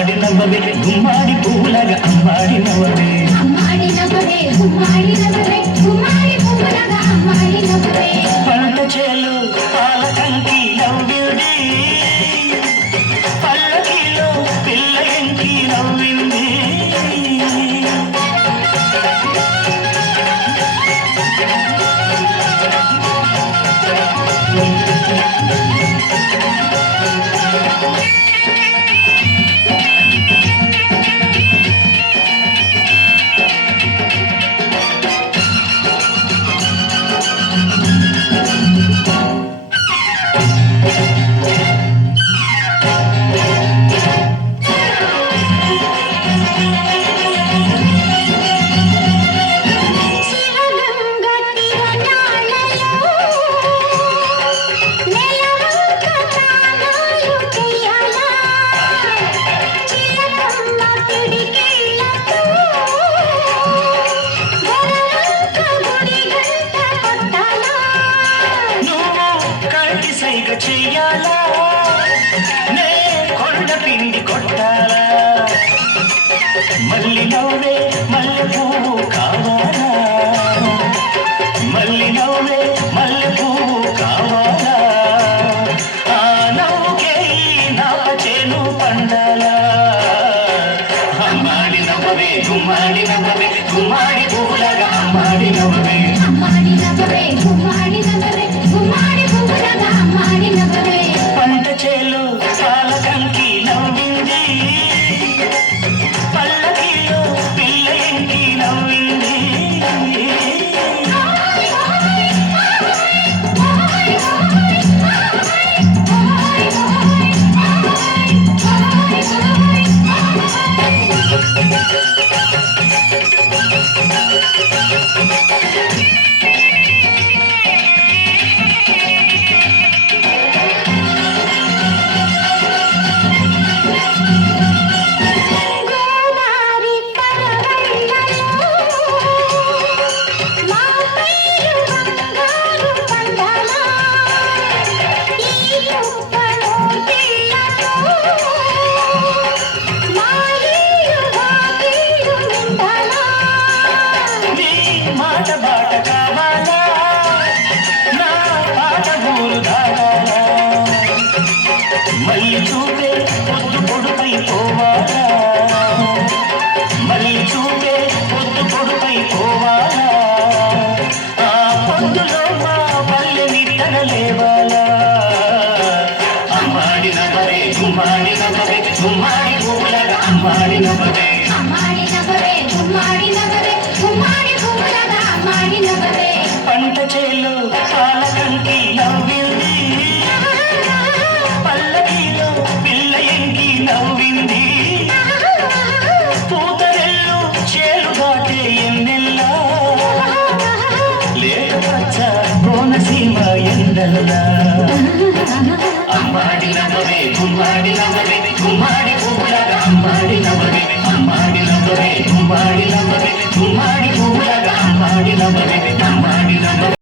అమ్మాడి నవ్వవే గుమ్మాడి పూలగా అమ్మాడి నవ్వవే అమ్మాడి నవ్వవే గుమ్మాడి నవ్వవే గుమ్మాడి పూలగా అమ్మాడి నవ్వవే పంట చేలు పాల కంకి నవ్వింది పల్లకిలో పిల్ల ఎంకి నవ్వింది సైగ చెయ్యాలా నే కొండ పిండి కొట్టాలా మల్లి నవ్వే మల్లె పువ్వు కావాలా మల్లి నవ్వే మల్లె పువ్వు కావాలా ఆ నవ్వుకే నాప చేను పండాలా అమ్మాడి నవ్వవే గుమ్మాడి నవ్వవే గుమ్మాడి పువ్వులాగా అమ్మాడి నవ్వవే అమ్మాడి నవ్వవే గుమ్మాడి నవ్వవే గుమ్మాడి పూలగా అమ్మాడి నవ్వవే పంట చేలు పాల కంకి నవ్వింది పల్లకిలో పిల్ల ఎంకి నవ్వింది మాట బాట కావాలా నా పాట ఊరు దాడాలా మళ్ళీ చూపే పొద్దు పొడుపై పోవాలా మళ్ళీ చూపే పొద్దు పొడుపై పోవాలా ఆ పొద్దులో మా పల్లెని తనలేవాలా అమ్మాడి నవ్వవే గుమ్మాడి నవ్వవే గుమ్మాడి పూలగా అమ్మాడి నవ్వవే అమ్మాడి నవ్వవే గుమ్మాడి నవ్వవే గుమ్మాడి పూలగా అమ్మాడి నవ్వవే పంట చేలు పాల కంకి నవ్వింది పల్లకిలో పిల్ల ఎంకి నవ్వింది పూతరెల్లు చేలు దాటే ఎన్నెల్లా లేక పచ్చ కోనసీమ ఎండల్లా అమ్మాడి నవ్వవే గుమ్మాడి నవ్వవే గుమ్మాడి పూలగా అమ్మాడి